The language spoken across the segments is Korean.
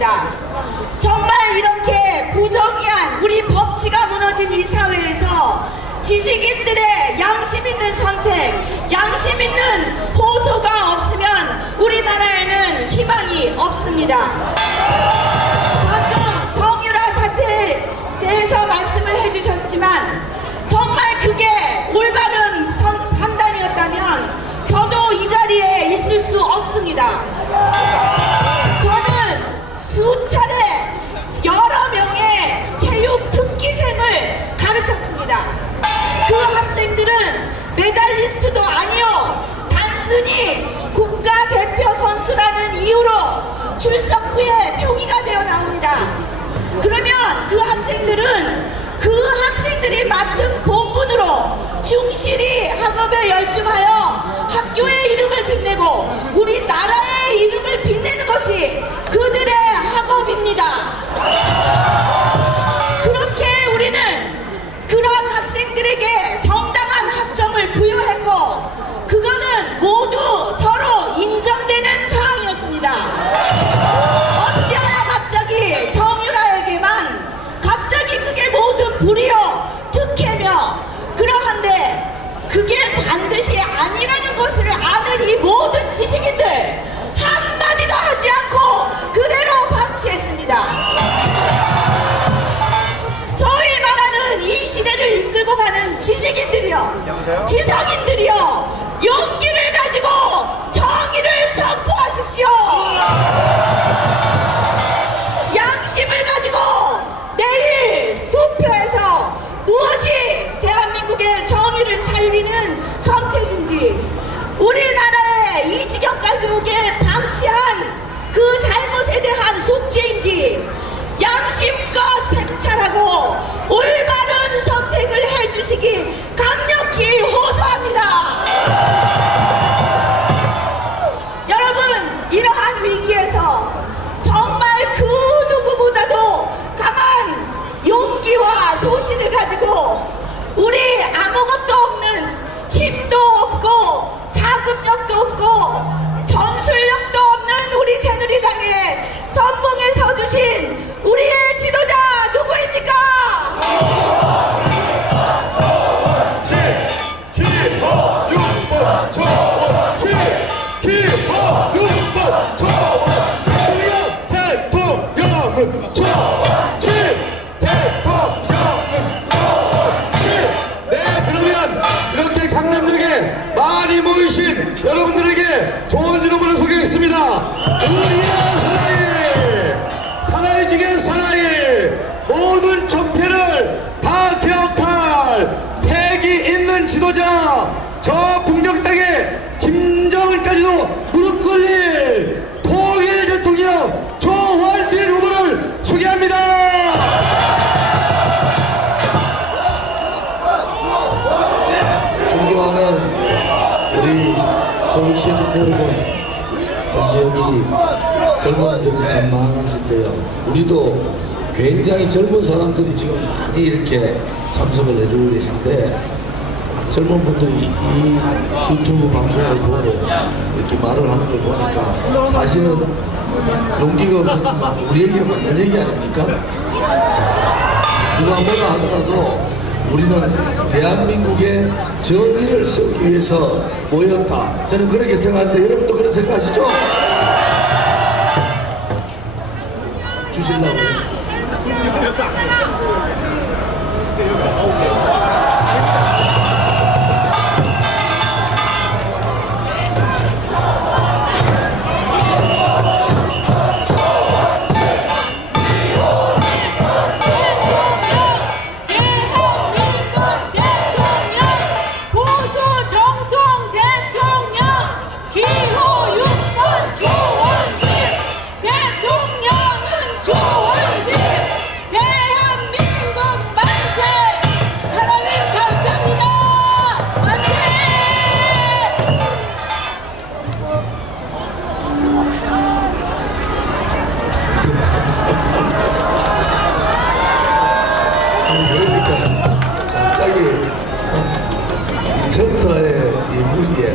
없습니다. 정말 이렇게 부정의한 우리 법치가 무너진 이 사회에서 지식인들의 양심 있는 선택, 양심 있는 호소가 없으면 우리나라에는 희망이 없습니다. 방금 정유라 사태에 대해서 말씀을 해주셨지만 정말 그게 올바른 판단이었다면 저도 이 자리에 있을 수 없습니다. 저는 수차례 여러 명의 체육 특기생을 가르쳤습니다. 그 학생들은 메달리스트도 아니요, 단순히 국가대표 선수라는 이유로 출석 후에 표기가 되어 나옵니다. 그러면 그 학생들이 맡은 본분으로 충실히 학업에 열중하여 학교의 이름을 빛내고 우리나라의 이름을 빛내는 것이 그들의 학업입니다. 그렇게 우리는 그런 학생들에게 정당한 학점을 부여했고 그거는 모두 서로 인정되는 사항이었습니다. 어찌하여 갑자기 정유라에게만 갑자기 그게 모든 불이요 특혜며 그러한데 그게 반드시 아니라는 것을 아는 이 모든 지식인들 한마디도 하지 않고 그대로 방치했습니다. 소위 말하는 이 시대를 이끌고 가는 지식인들이요, 지성인들이요, 용기를 가지고 정의를 선포하십시오. 양심을 가지고 내일 투표해서 무엇이 대한민국의 정의를 살리는 선택인지, 우리나라의 이 지경까지 오게 방치한 그 잘못에 대한 숙제인지 양심껏 생찰하고 올바른 선택을 해주시기 강력히 호소합니다. 여러분, 이러한 위기에서 정말 그 누구보다도 강한 용기와 소신을 가지고 우리 아무것도 없는 힘도 없고 자금력도 없고 전술력도 없는 우리 새누리당에 선봉에 서주신 우리의 지도자 누구입니까? 기호육번 조원치, 기호육번 조원치, 대통령은 조원치, 대통령은 조원치. 네, 그러면 이렇게 강남역에 많이 모이신 여러분들에게 좋은 지도부를 소개했습니다. 우리의 사나이 중에 사나이, 모든 적폐를 다 개혁할 패기 있는 지도자, 저 풍경 땅에 김정은까지도 무릎 꿇릴 통일 대통령 조원진 후보를 소개합니다. 존경하는 우리 서울시민 여러분, 여기 젊은 애들이 참 많으신데요. 우리도 굉장히 젊은 사람들이 지금 많이 이렇게 참석을 해주고 계신데, 젊은 분들이 이 유튜브 방송을 보고 이렇게 말을 하는 걸 보니까 사실은 용기가 없었지만 우리에게 맞는 얘기 아닙니까? 누가 뭐라 하더라도 우리는 대한민국의 정의를 세우기 위해서 모였다. 저는 그렇게 생각하는데 여러분도 그렇게 생각하시죠? 주실라고요? 천사의 이 무리에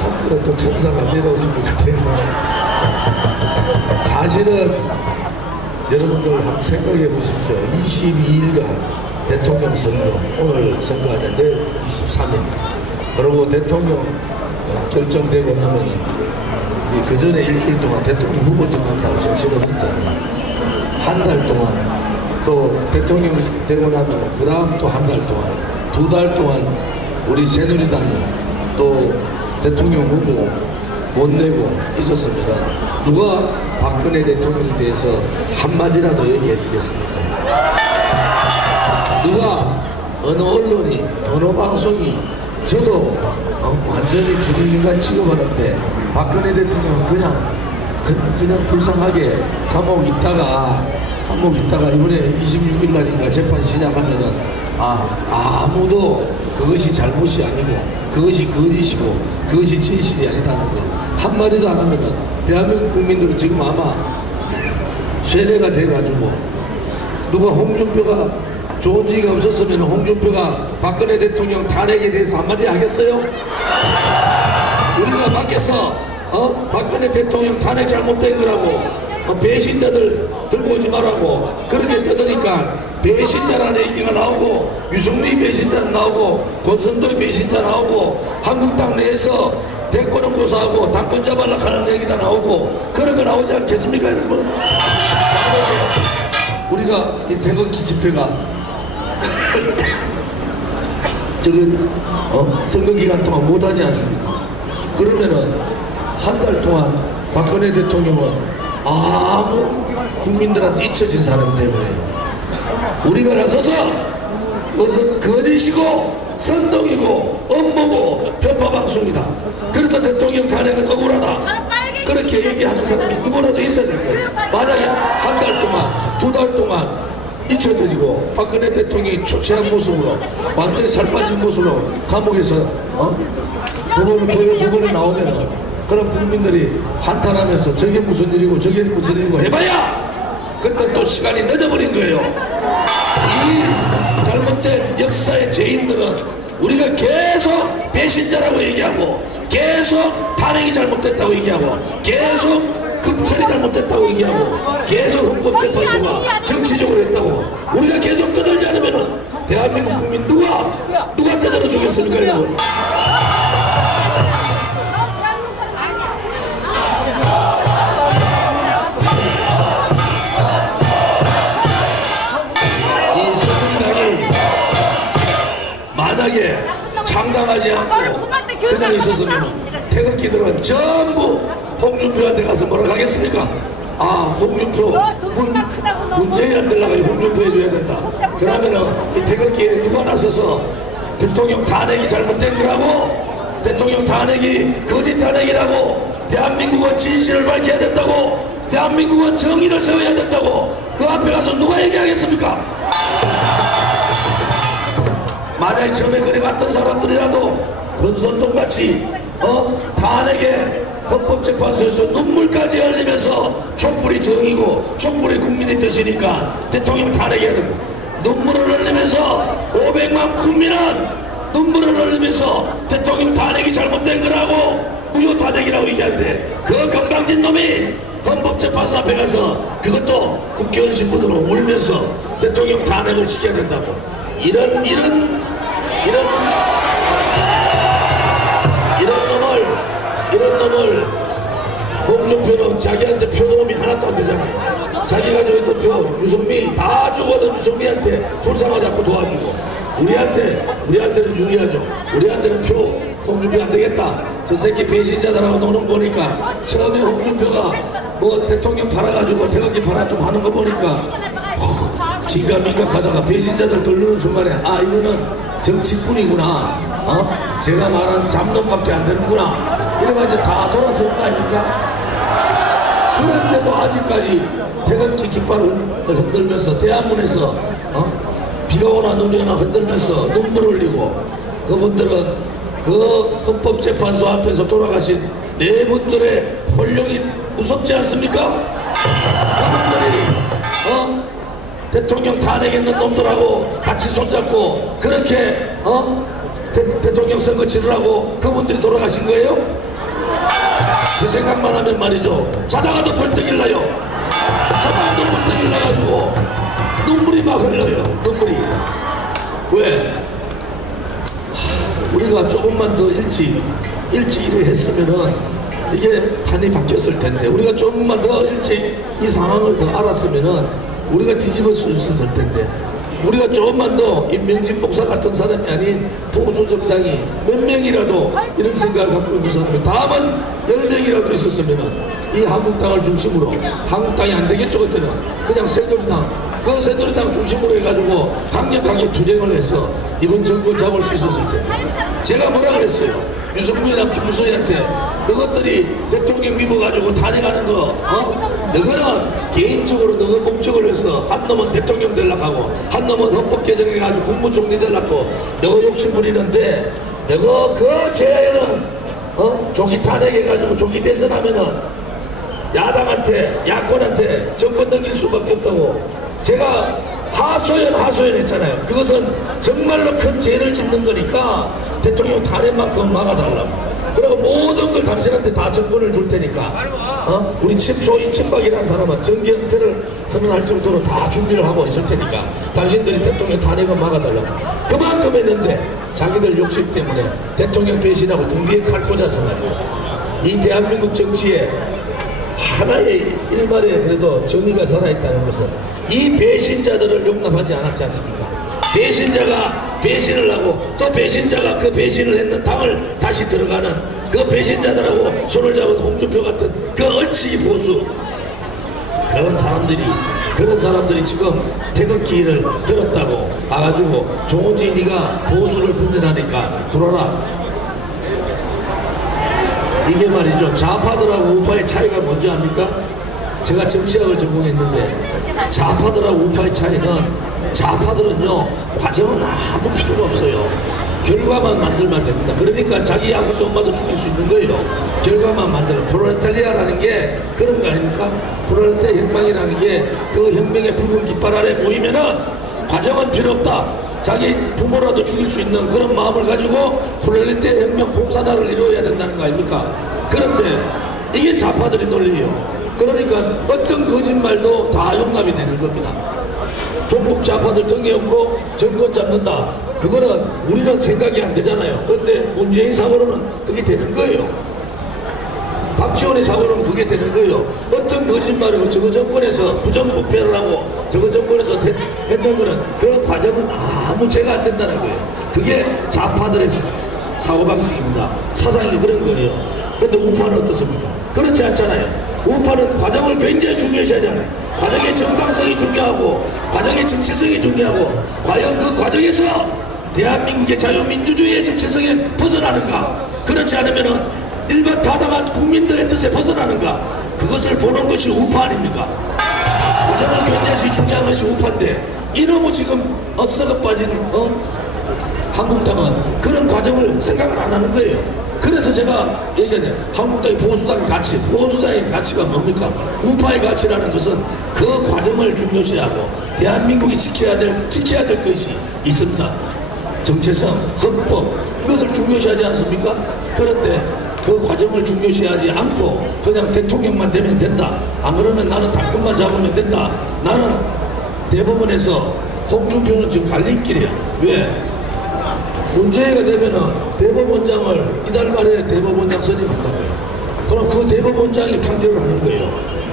한번에 또 천사가 내려오신 것 같아요. 사실은 여러분들 한번 생각해 보십시오. 22일간 대통령 선거, 오늘 선거하자, 내일 23일. 그리고 대통령 결정되고 나면은 그 전에 일주일 동안 대통령 후보 정한다고 정신없었잖아요. 한 달 동안 또 대통령 되고 나면 그 다음 또 한 달 동안, 2달 동안 우리 새누리당이 또 대통령 후보 못 내고 있었으면 누가 박근혜 대통령에 대해서 한마디라도 얘기해 주겠습니까? 누가 어느 언론이 어느 방송이 저도 완전히 주민인간 취급하는데 박근혜 대통령은 그냥 불쌍하게 감옥 있다가 이번에 26일 날인가 재판 시작하면은 아무도 그것이 잘못이 아니고 그것이 거짓이고 그것이 진실이 아니다는 거 한마디도 안 하면은 대한민국 국민들은 지금 아마 세뇌가 돼가지고 누가 홍준표가 좋은 지가 없었으면 홍준표가 박근혜 대통령 탄핵에 대해서 한마디 하겠어요? 우리가 밖에서 박근혜 대통령 탄핵 잘못된 거라고 배신자들 들고 오지 말라고 그렇게 떠드니까 배신자라는 얘기가 나오고 유승민 배신자 나오고 권선동 배신자 나오고 한국당 내에서 대권은 고사하고 당권 잡으려고 하는 얘기가 나오고 그런 거 나오지 않겠습니까 여러분? 우리가 이 태극기 집회가 저기 선거 기간 동안 못하지 않습니까? 그러면은 한 달 동안 박근혜 대통령은 아무 국민들한테 잊혀진 사람이 되버려요. 우리가 나서서 그것은 거짓이고 선동이고 업무고 편파방송이다. 그러다 대통령 탄핵은 억울하다. 그렇게 얘기하는 사람이 누구라도 있어야 될 거예요. 만약에 한 달 동안, 2달 동안 잊혀지고 박근혜 대통령이 초췌한 모습으로 완전히 살 빠진 모습으로 감옥에서 법원에 나오면은 그럼 국민들이 한탄하면서 저게 무슨 일이고 저게 무슨 일이고 해봐야 그때 또 시간이 늦어버린 거예요. 이 잘못된 역사의 죄인들은 우리가 계속 배신자라고 얘기하고 계속 탄핵이 잘못됐다고 얘기하고 계속 검찰이 잘못됐다고 얘기하고 계속 헌법재판소가 정치적으로 했다고 우리가 계속 떠들지 않으면 대한민국 국민 누가 떠들어 주겠습니까 여러분? 만약에 창당하지 않고 그냥 있었으면 태극기들은 전부 홍준표한테 가서 뭐라 하겠습니까? 홍준표 문재인한테 나가 홍준표 해줘야 된다. 그러면은 이 태극기에 누가 나서서 대통령 탄핵이 잘못된 거라고 대통령 탄핵이 거짓 탄핵이라고 대한민국은 진실을 밝혀야 된다고 대한민국은 정의를 세워야 된다고 그 앞에 가서 누가 얘기하겠습니까? 만약에 처음에 그래 갔던 사람들이라도 권선동같이 탄핵에 헌법재판소에서 눈물까지 흘리면서 촛불이 정이고 촛불이 국민의 뜻이니까 대통령 탄핵해야 됩니다. 눈물을 흘리면서 500만 국민은 눈물을 흘리면서 대통령 탄핵이 잘못된 거라고 무효 탄핵이라고 얘기하는데 그 건방진 놈이 헌법재판소 앞에 가서 그것도 국회의원 신분으로 울면서 대통령 탄핵을 시켜야 된다고 이런 놈을 홍준표는 자기한테 표도움이 하나도 안 되잖아요. 자기가 저기 표 유승민 다 죽어도 유승민한테 불쌍하다고 도와주고 우리한테는 유리하죠. 우리한테는 표 홍준표 안 되겠다. 저 새끼 배신자들하고 노는 거 보니까 처음에 홍준표가 뭐 대통령 팔아가지고 태극기 팔아 좀 하는 거 보니까 긴가민가 하다가 배신자들 돌리는 순간에 이거는 정치꾼이구나. 제가 말한 잡놈밖에 안 되는구나. 이래가지고 다 돌아서는 거 아닙니까? 그런데도 아직까지 태극기 깃발을 흔들면서 대한문에서 비가 오나 눈이 오나 흔들면서 눈물 흘리고 그분들은 그 헌법재판소 앞에서 돌아가신 네 분들의 혼령이 무섭지 않습니까? 그분들이 대통령 탄핵했는 놈들하고 같이 손잡고 그렇게 대통령 선거 치르라고 그분들이 돌아가신 거예요? 그 생각만 하면 말이죠 자다가도 벌떡 일나요. 자다가도 벌떡 일나가지고 눈물이 막 흘러요. 눈물이. 왜? 우리가 조금만 더 일찍 일을 했으면은 이게 판이 바뀌었을 텐데, 우리가 조금만 더 일찍 이 상황을 더 알았으면은 우리가 뒤집어 쓸 수 있었을 텐데, 우리가 조금만 더 임명진 목사 같은 사람이 아닌 보수 정당이 몇 명이라도 이런 생각을 갖고 있는 사람이 다음은 10명이라도 있었으면은 이 한국당을 중심으로, 한국당이 안 되겠죠 그때는 그냥 새누리당, 그 새누리당 중심으로 해가지고 강력하게 투쟁을 해서 이번 정권 잡을 수 있었을 텐데, 제가 뭐라 그랬어요? 유승민이나 김무성이한테 너것들이 대통령 미워가지고 탄핵하는 거, 너거는 개인적으로 너가 목적을 해서 한 놈은 대통령 되려고 하고 한 놈은 헌법 개정해가지고 국무총리 되려고 너가 욕심 부리는데, 너가 그 죄에는 조기 탄핵해가지고 조기 대선하면은 야당한테, 야권한테 정권 넘길 수밖에 없다고 제가 하소연했잖아요. 그것은 정말로 큰 죄를 짓는 거니까 대통령 탄핵만큼 막아달라고. 그리고 모든 걸 당신한테 다 정권을 줄 테니까, 우리 소위 친박이라는 사람은 정계 은퇴를 선언할 정도로 다 준비를 하고 있을 테니까 당신들이 대통령 탄핵을 막아달라고. 그만큼 했는데 자기들 욕심 때문에 대통령 배신하고 등 뒤에 칼 꽂아서 말이죠. 이 대한민국 정치에 하나의 일말에 그래도 정의가 살아있다는 것은 이 배신자들을 용납하지 않았지 않습니까? 배신자가 배신을 하고 또 배신자가 그 배신을 했는 당을 다시 들어가는 그 배신자들하고 손을 잡은 홍준표 같은 그 얼치기 보수, 그런 사람들이 지금 태극기를 들었다고 와가지고 조은지 네가 보수를 분열하니까 들어라. 이게 말이죠. 좌파들하고 우파의 차이가 뭔지 압니까? 제가 정치학을 전공했는데 좌파들하고 우파의 차이는, 좌파들은요 과정은 아무 필요가 없어요. 결과만 만들면 됩니다. 그러니까 자기 아버지 엄마도 죽일 수 있는 거예요. 결과만 만들어. 프롤레타리아라는 게 그런 거 아닙니까? 프롤레타리아 혁명이라는 게 그 혁명의 붉은 깃발 아래 모이면은 과정은 필요 없다. 자기 부모라도 죽일 수 있는 그런 마음을 가지고 프롤레타리아 혁명 공산화를 이루어야 된다는 거 아닙니까? 그런데 이게 좌파들의 논리예요. 그러니까 어떤 거짓말도 다 용납이 되는 겁니다. 종북 좌파들 등에 업고 정권 잡는다. 그거는 우리는 생각이 안 되잖아요. 그런데 문재인 사고로는 그게 되는 거예요. 박지원의 사고로는 그게 되는 거예요. 어떤 거짓말을 저거 정권에서 부정부패를 하고 저거 정권에서 했던 거는 그 과정은 아무 죄가 안 된다는 거예요. 그게 좌파들의 사고방식입니다. 사상이 그런 거예요. 그런데 우파는 어떻습니까? 그렇지 않잖아요. 우파는 과정을 굉장히 중요시 하잖아요. 과정의 정당성이 중요하고 과정의 정치성이 중요하고, 과연 그 과정에서 대한민국의 자유민주주의의 정체성에 벗어나는가, 그렇지 않으면은 일반 타당한 국민들의 뜻에 벗어나는가, 그것을 보는 것이 우파 아닙니까? 과정을 굉장히 중요한 것이 우파인데 이놈의 지금 썩어 빠진 한국당은 그런 과정을 생각을 안 하는 거예요. 그래서 제가 얘기하냐, 한국당의 보수당의 가치, 보수당의 가치가 뭡니까? 우파의 가치라는 것은 그 과정을 중요시하고 대한민국이 지켜야 될 것이 있습니다. 정체성, 헌법, 이것을 중요시하지 않습니까? 그런데 그 과정을 중요시하지 않고 그냥 대통령만 되면 된다. 안 그러면 나는 당권만 잡으면 된다. 나는 대법원에서 홍준표는 지금 갈림길이야. 왜? 문제가 되면은 대법원장을 이달 말에 대법원장 선임한다고요. 그럼 그 대법원장이 판결을 하는 거예요.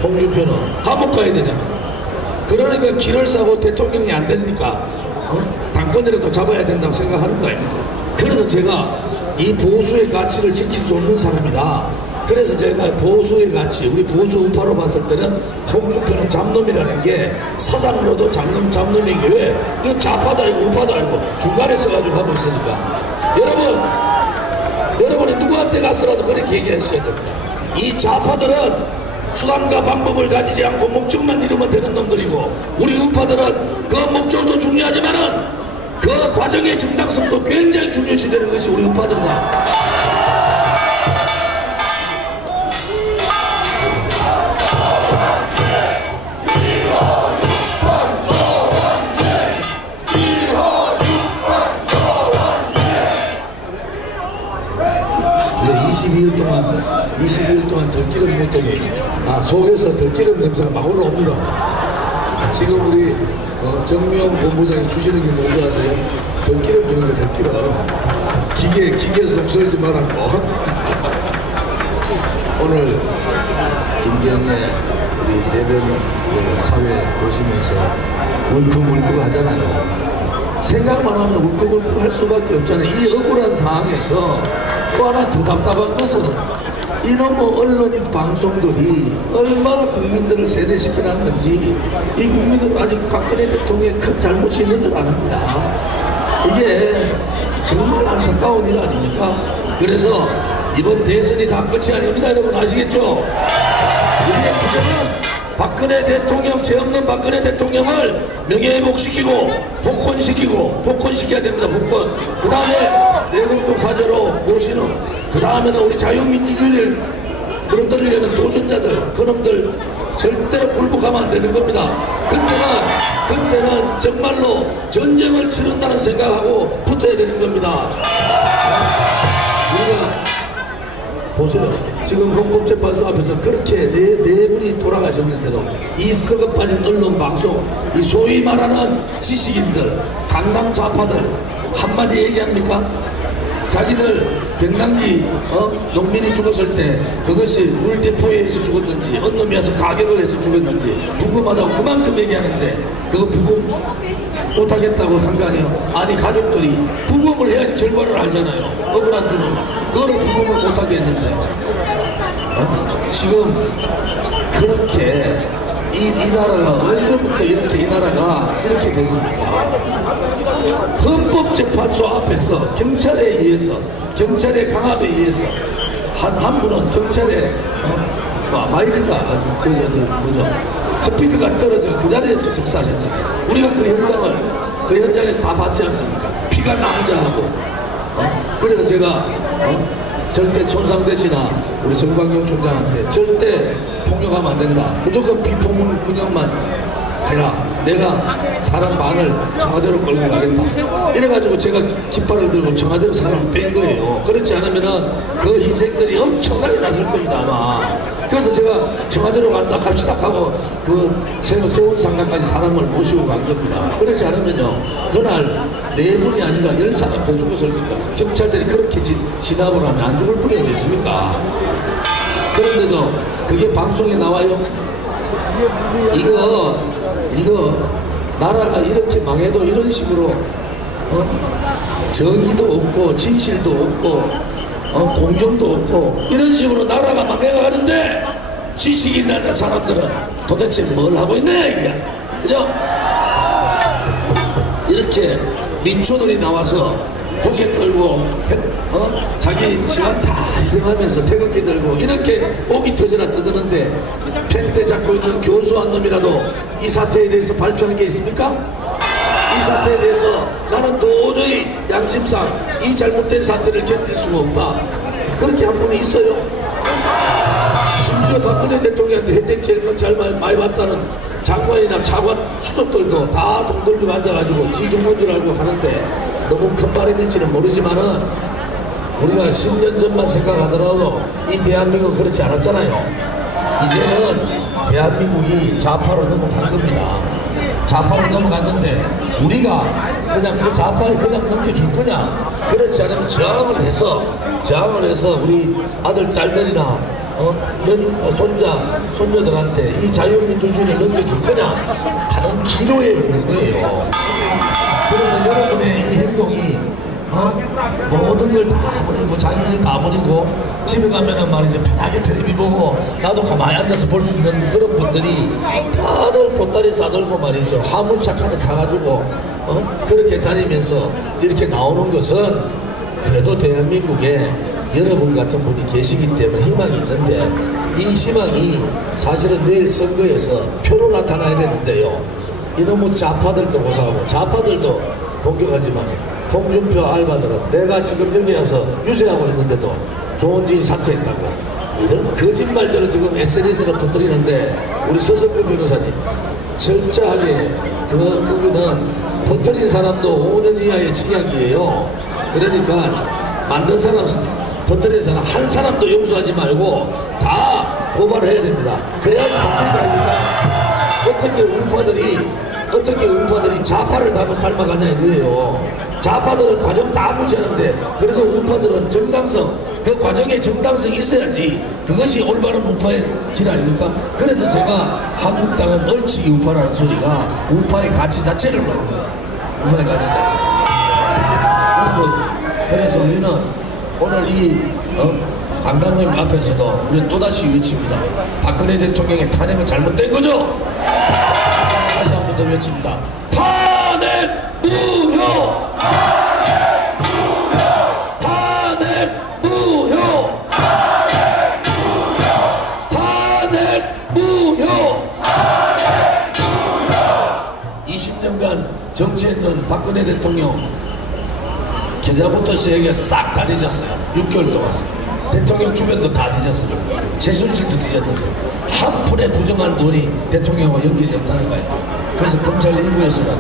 홍준표는 감옥 가야 되잖아. 그러니까 길을 싸고 대통령이 안 되니까 당권이라도 잡아야 된다고 생각하는 거 아닙니까? 그래서 제가 이 보수의 가치를 지킬 수 없는 사람이다. 그래서 제가 보수의 가치, 우리 보수 우파로 봤을 때는 홍준표는 잡놈이라는 게 사상으로도 잡놈이게, 왜? 이거 좌파도 아니고 우파도 아니고 중간에 서가지고 하고 있으니까. 여러분이 누구한테 가서라도 그렇게 얘기하셔야 됩니다. 이 좌파들은 수단과 방법을 가지지 않고 목적만 이루면 되는 놈들이고, 우리 우파들은 그 목적도 중요하지만은 그 과정의 정당성도 굉장히 중요시 되는 것이 우리 우파들이다. 이제 22일 동안 들기름 못더니 속에서 들기름 냄새가 막 올라옵니다. 지금 우리 정미용 본부장이 주시는 게 뭔지 아세요? 들기름 이런 거 들기름. 기계에서 녹슬지 말았고. 오늘 김경애 우리 대변인 사회 보시면서 울컥울컥 하잖아요. 생각만 하면 울컥울컥 할 수밖에 없잖아요. 이 억울한 상황에서 또 하나 더 답답한 것은 이놈의 언론 방송들이 얼마나 국민들을 세뇌시켜놨는지 이 국민들은 아직 박근혜 대통령의 큰 잘못이 있는 줄 아는 거야. 이게 정말 안타까운 일 아닙니까? 그래서 이번 대선이 다 끝이 아닙니다. 여러분 아시겠죠? 우리의 기적은 박근혜 대통령, 죄 없는 박근혜 대통령을 명예회복시키고 복권시켜야 됩니다. 복권. 그 다음에 내국도 사제로 모시는, 그 다음에는 우리 자유민주주의를 무너뜨리려는 도전자들, 그놈들 절대로 굴복하면 안 되는 겁니다. 그때는 정말로 전쟁을 치른다는 생각하고 붙어야 되는 겁니다. 우리가 보세요. 지금 헌법재판소 앞에서 그렇게 네 분이 돌아가셨는데도 이 썩어 빠진 언론 방송, 이 소위 말하는 지식인들, 강남 좌파들 한마디 얘기합니까? 자기들 백남기 농민이 죽었을 때 그것이 물대포에 의해서 죽었는지 언놈이 와서 가격을 해서 죽었는지 부검하다고 그만큼 얘기하는데 그거 부검 못하겠다고 상관이요. 아니 가족들이 부검을 해야지 결과를 알잖아요. 억울한 죽음은 그거를 부검을 못하게 했는데 지금 그렇게 이 나라가 언제부터 이렇게 이 나라가 이렇게 됐습니까? 헌법재판소 앞에서 경찰에 의해서 경찰의 강압에 의해서 한 분은 경찰에 마이크가 뭐죠? 스피커가 떨어져 그 자리에서 즉사하셨잖아요. 우리가 그 현장에서 다 봤지 않습니까? 피가 낭자하고 그래서 제가 절대 손상대시나 우리 정광용 총장한테 절대 폭력하면 안 된다. 무조건 비폭력만 해라. 내가 사람 반을 청와대로 끌고 가겠다. 이래가지고 제가 깃발을 들고 청와대로 사람을 뺀 거예요. 그렇지 않으면은 그 희생들이 엄청나게 나설 겁니다 아마. 그래서 제가 청와대로 간다 갑시다 하고 그 세운 상가까지 사람을 모시고 간 겁니다. 그렇지 않으면요 그날 4분이 아니라 10사람 더 죽었을 겁니다. 경찰들이 그렇게 진압을 하면 안 죽을 뿐이 됐습니까? 그런데도 그게 방송에 나와요. 이거 나라가 이렇게 망해도 이런 식으로 정의도 없고 진실도 없고 공정도 없고 이런 식으로 나라가 망해가는데 지식인이라는 사람들은 도대체 뭘 하고 있냐 이게. 그죠? 이렇게 민초들이 나와서 고개 끌고 자기 시간 다 희생하면서 태극기 들고 이렇게 목이 터져라 떠드는데 펜대 잡고 있는 교수 한 놈이라도 이 사태에 대해서 발표한 게 있습니까? 이 사태에 대해서 나는 도저히 양심상 이 잘못된 사태를 견딜 수가 없다. 그렇게 한 분이 있어요. 심지어 박근혜 대통령한테 혜택 제일 잘 많이 받다는 장관이나 차관 수석들도 다 동들고 앉아가지고 지중문 줄 알고 하는데 너무 큰 바람일지는 모르지만은 우리가 10년 전만 생각하더라도 이 대한민국은 그렇지 않았잖아요. 이제는 대한민국이 좌파로 넘어간 겁니다. 좌파로 넘어갔는데 우리가 그냥 그 좌파에 그냥 넘겨줄 거냐? 그렇지 않으면 저항을 해서 우리 아들, 딸들이나 손녀들한테 이 자유민주주의를 넘겨줄 거냐 하는 기로에 있는 거예요. 그래서 여러분의 이 행동이 모든 걸 다 버리고 자기 일 다 버리고 집에 가면은 말이죠 편하게 텔레비 보고 나도 가만히 앉아서 볼 수 있는 그런 분들이 다들 보따리 싸들고 말이죠 화물차까지 타가지고 그렇게 다니면서 이렇게 나오는 것은 그래도 대한민국에 여러분 같은 분이 계시기 때문에 희망이 있는데 이 희망이 사실은 내일 선거에서 표로 나타나야 되는데요. 이놈의 좌파들도 고소하고 좌파들도 공격하지만 홍준표 알바들은 내가 지금 여기 와서 유세하고 있는데도 좋은 짓 사퇴했다고 이런 거짓말들을 지금 SNS에 퍼뜨리는데 우리 서석구 변호사님 철저하게 그거는 퍼뜨린 사람도 5년 이하의 징역이에요. 그러니까 만든 사람 퍼뜨린 사람 한 사람도 용서하지 말고 다 고발해야 됩니다. 그래야지 바뀐 거 아닙니까? 어떻게 우파들이 어떻게 우파들이 좌파를 닮아가냐 이거예요. 좌파들은 과정 다 무시하는데 그래도 우파들은 정당성, 그 과정에 정당성이 있어야지 그것이 올바른 우파의 질 아닙니까? 그래서 제가 한국당은 얼치기 우파라는 소리가 우파의 가치 자체를 말하는 거예요. 우파의 가치 자체. 여러분, 그래서 우리는 오늘 이 강단님 앞에서도 우리는 또다시 외칩니다. 박근혜 대통령의 탄핵은 잘못된 거죠? 다시 한 번 더 외칩니다. 탄핵 무효! 탄핵 무효! 탄핵 무효! 20년간 정치했던 박근혜 대통령 계좌부터 시작해 싹 다 뒤졌어요. 6개월 동안. 대통령 주변도 다 뒤졌습니다. 최순실도 뒤졌는데 한 푼의 부정한 돈이 대통령과 연결이 없다는 거예요. 그래서 검찰 일부에서는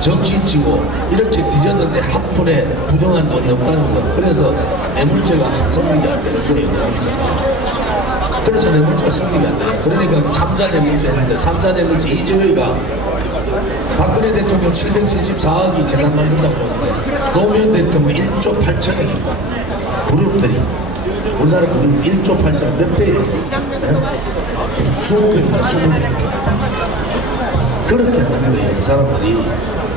정치인치고 이렇게 뒤졌는데 한 푼의 부정한 돈이 없다는 거. 그래서 뇌물죄가 성립이 안 되는 거예요. 뇌물죄가. 그래서 뇌물죄가 성립이 안 되는 거예요. 그러니까 3자 뇌물죄 했는데 3자 뇌물죄 이재호이가 박근혜 대통령 774억이 재단 만든다고 하는데 노무현 대통령 1조 8천억입니다. 그룹들이 우리나라 그룹 1조 8천억 몇 배예요? 20배입니다. 20배. 그렇게 하는 거예요. 그 사람들이.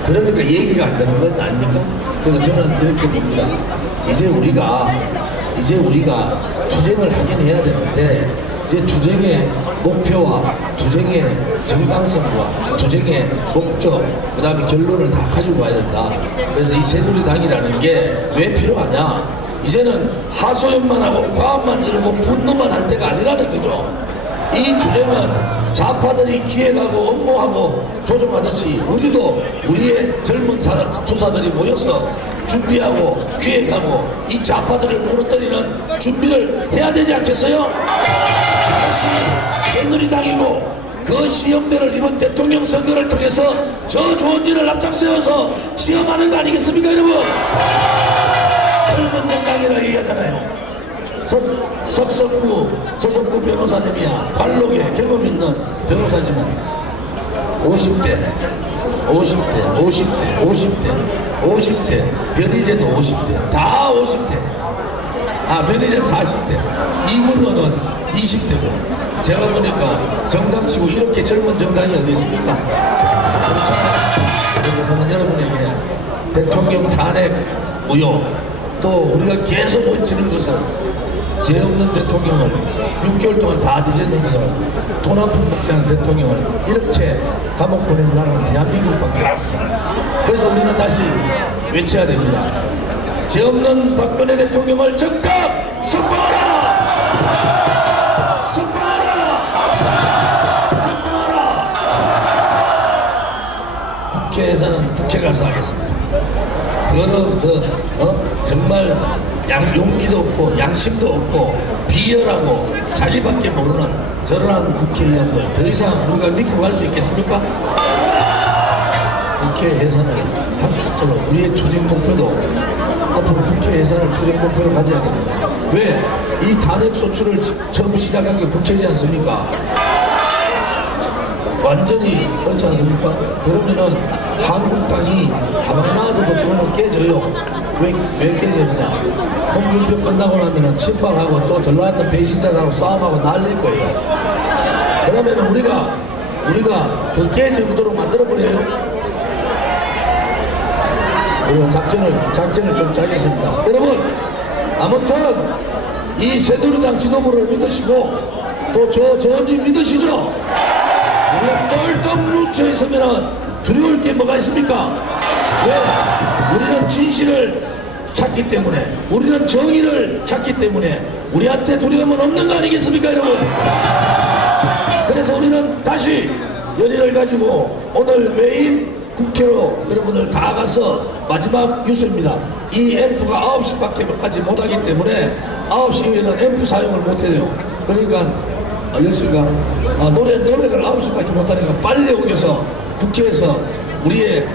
그러니까 얘기가 안 되는 건 아닙니까? 그래서 저는 이렇게 봅니다. 이제 우리가 투쟁을 하긴 해야 되는데 이제 투쟁의 목표와 투쟁의 정당성과 투쟁의 목적 그 다음에 결론을 다 가지고 와야 된다. 그래서 이 새누리당이라는 게 왜 필요하냐, 이제는 하소연만 하고 과음만 지르고 분노만 할 때가 아니라는 거죠. 이 투쟁은 좌파들이 기획하고 업무하고 조종하듯이 우리도 우리의 젊은 투사들이 모여서 준비하고 기획하고 이 좌파들을 무너뜨리는 준비를 해야 되지 않겠어요? 그것이 새누리당이고 그 시험대를 이번 대통령 선거를 통해서 저 좋은 일을 앞장세워서 시험하는 거 아니겠습니까, 여러분? 젊은 정당이라 얘기하잖아요. 서석구 변호사님이야. 관록에 경험 있는 변호사지만 50대, 변희재도 50대, 다 50대. 변희재는 40대, 이군로는 20대고. 제가 보니까 정당치고 이렇게 젊은 정당이 어디 있습니까? 그래서 저는 여러분에게 대통령 탄핵 무효, 또 우리가 계속 외치는 것은 죄 없는 대통령을 6개월 동안 다 뒤졌는데도 돈 한 푼 먹지 않은 대통령을 이렇게 감옥 보내는 나라는 대한민국밖에 없습니다. 그래서 우리는 다시 외쳐야 됩니다. 죄 없는 박근혜 대통령을 즉각 석방하라! 석방하라! 석방하라! 국회에서는 국회 가서 하겠습니다. 그거는 정말 용기도 없고 양심도 없고 비열하고 자기밖에 모르는 저러한 국회의원들 더 이상 우리가 믿고 갈 수 있겠습니까? 국회 예산을 할 수 있도록 우리의 투쟁 목표도 앞으로 국회 예산을 투쟁 목표로 가져야 됩니다. 왜? 이 탄핵 소추를 처음 시작한 게 국회지 않습니까? 완전히 그렇지 않습니까? 그러면은 한국당이 가만히 놔둬도 저거는 깨져요. 왜 깨지느냐? 홍준표 끝나고 나면은 친박하고 또 들러왔던 배신자들하고 싸움하고 날릴 거예요. 그러면은 우리가 더 깨지도록 만들어버려요. 우리가 작전을 좀 짜겠습니다. 여러분, 아무튼 이 새누리당 지도부를 믿으시고 또 저 전진 믿으시죠? 우리가 똘똘 뭉쳐 있으면은 두려울 게 뭐가 있습니까? 왜? 우리는 진실을 찾기 때문에, 우리는 정의를 찾기 때문에 우리한테 두려움은 없는 거 아니겠습니까, 여러분? 그래서 우리는 다시 열의를 가지고 오늘 메인 국회로 여러분들 다 가서 마지막 뉴스입니다. 이 앰프가 9시밖에 못하기 때문에 9시 이후에는 앰프 사용을 못해요. 그러니까 10시인가? 노래를 9시밖에 못하니까 빨리 오셔서 국회에서 우리의